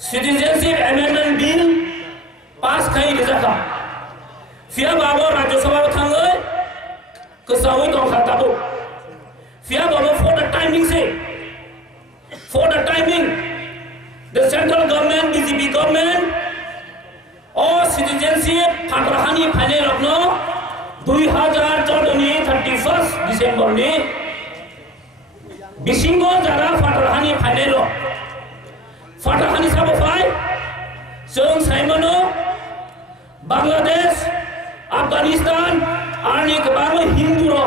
Citizenship Amendment Bill pass khai rizaka. Fia babo Rajya Sabha thangai kesawi tong khatabu. Fia babo for the timing say. For the timing, the central government, BJP government, or citizenship Patrahani Phane Ragno 2014 ni 31st December ni Bisingo jara Patrahani Phane Ro Patrahani Sabo Phai Sung Saimono Bangladesh Afghanistan Arni Kabamo Hindu Ro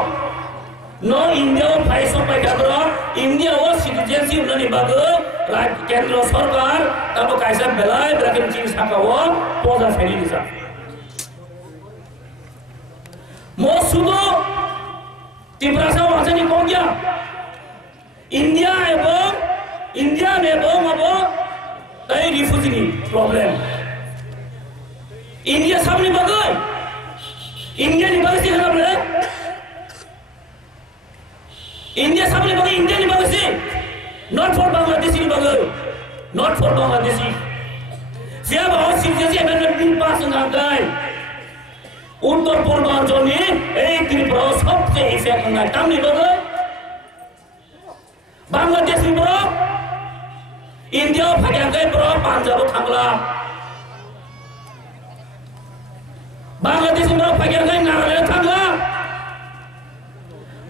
No India Phai So Pai Kadro India was citizenship Nani Bago like Kendra Sarkar Tabo Kaisa Belai Brakin Ching Sakawa Poza Feli Nisa Mosudo Tibrasa Wazani Kogya India ebong abo tai refugee problem India sabni bagai India ni bagai sih kenapa le India sabni bagai India ni bagai sih not for Bangladesh ni bagai not for Bangladesh siapa orang citizenship amendment bill pass ngai उत्तर पूर्वांचल में एक त्रिपुरा सबसे effect नgai tamni bagai Bangladesh ni bro India phagai bro Punjab thangla Bangladesh ni bro phagai Nagaland thangla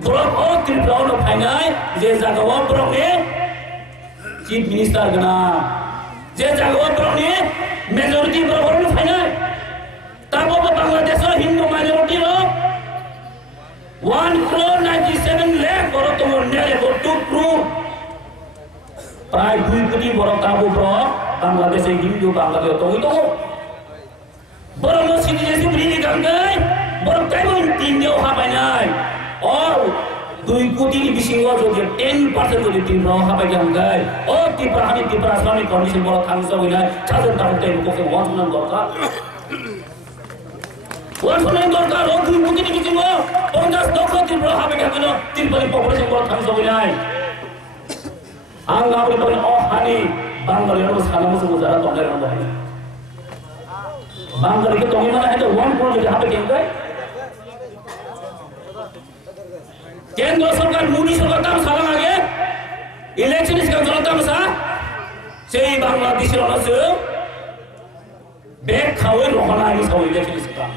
bro all Tripura no phagai je jagawa bro ne chief minister gana je jagawa bro ne majority bro no phagai tabo Bangladesh Hindu minority ro 1.97 lakh bro to nere go to prove Prai 2 koti bro tabo bro Bangladesh Hindu Bangladesh to itu bro no citizenship beri gangai bro tabo India ha banai or 2 koti ni bisingo jo 10% jo tin bro ha bangai or Tripura Islamic condition bro khangsa hoina chajon ta hote ko ke wajnan gorka Walaupun Golkar orang mungkin ini cuma 50 dokter Tripura habis kena Tripura populasi Golkar kami sebenarnya. Anggap itu oh hani Bangladesh itu sekarang musuh musuh atau orang lain. Bangladesh itu orang mana itu 1 crore jadi habis kengkai. Kendra Sarkar Modi Sarkar tam salang lagi. Election sekarang jalan tam sah. Sei Bangladesh orang tu beg kawin rohana ini kawin election sekarang.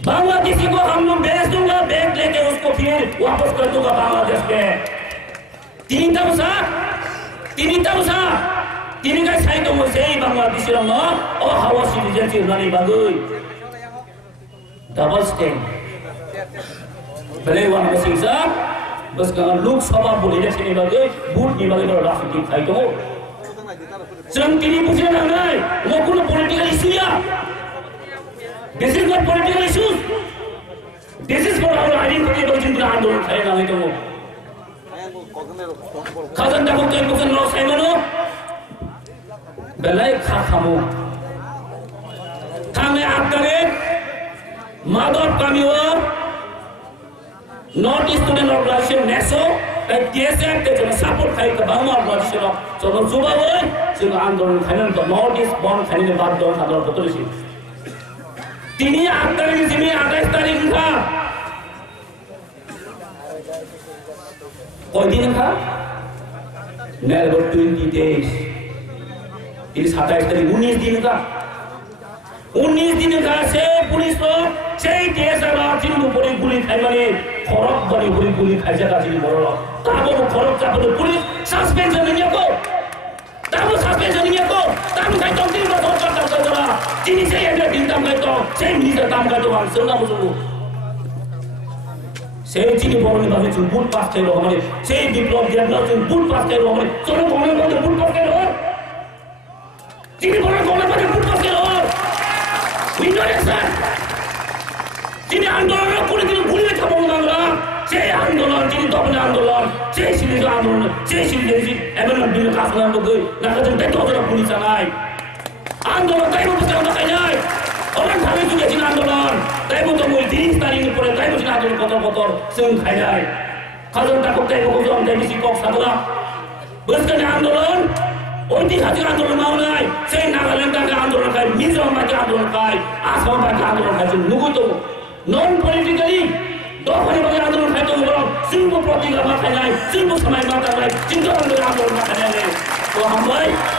Bangladesh को हम लोग भेज दूंगा bag लेके उसको फिर वापस कर दूंगा बांग्लादेश के तीन का साइड तो मुझे ही बांग्लादेश रंगा और हवा सिटीजनशिप नहीं बागुई डबल स्टैंड पहले वाला मसीहा बस कहाँ लोग सभा बोले जैसे नहीं बागुई बूट नहीं बागुई तो राष्ट्रीय खाई तो जंग की नहीं पूछने ना गए वो कुछ पॉलिटिकल इशू या This is not political issues. This is for our identity. Don't you know? I don't know. Kazan takut tu bukan lo saya mana? Belai kamu. Kami akhirat mother kami war North Student Organization NESO KSF ke jangan support kai ke bangsa organisasi lo. Jadi cuba boy, jangan andolan kalian ke North East born kalian baru dong adalah betul sih. Tini akhirat ini sini 28 तारीख था कोई दिन था never 20 days ini 27 तारीख 19 दिन का 19 दिन का से पुलिस लोग से देश राजिन ऊपरी पुलिस खाई माने खरब बड़ी ऊपरी पुलिस खाई जाता जिन बोलो ताबो को खरब चापो पुलिस सस्पेंशन नहीं को ताबो सस्पेंशन नहीं को ताबो खाई तो दिन को सरकार करता Ini saya ada bintang itu, saya bisa tambah doang, senang musuh. Saya cini baru ni bagi jemput pas ke luar mana, saya diplom dia nak jemput pas ke luar mana, soalnya komen mana jemput pas ke luar. Cini baru komen mana jemput pas ke luar. Indonesia. Cini andolan aku ni cini boleh tak bangun lah. Saya andolan cini tak pernah andolan, saya sini andolan, saya sini jadi, emang bila kasalan tu, nak kerja betul orang polis sangai. Andolan tayo bukan makanya orang kami juga sini andolan tayo bukan multi tadi ini pun tayo sini andolan kotor-kotor seng kaya kalau takut tayo bukan tayo mesti kok satu lah bukan andolan ঐতিহাसिक आन्दोलन मावनाय sei Nagaland ka आन्दोलन kai Mizoram ka आन्दोलन kai Assam ka आन्दोलन kai nuguto non politically दोफानि बागै आन्दोलन kai to बोलो जोंबो प्रतिगा मा खायनाय जोंबो समाय मा खायनाय जोंबो आन्दोलन मा खायनाय तो हामबाय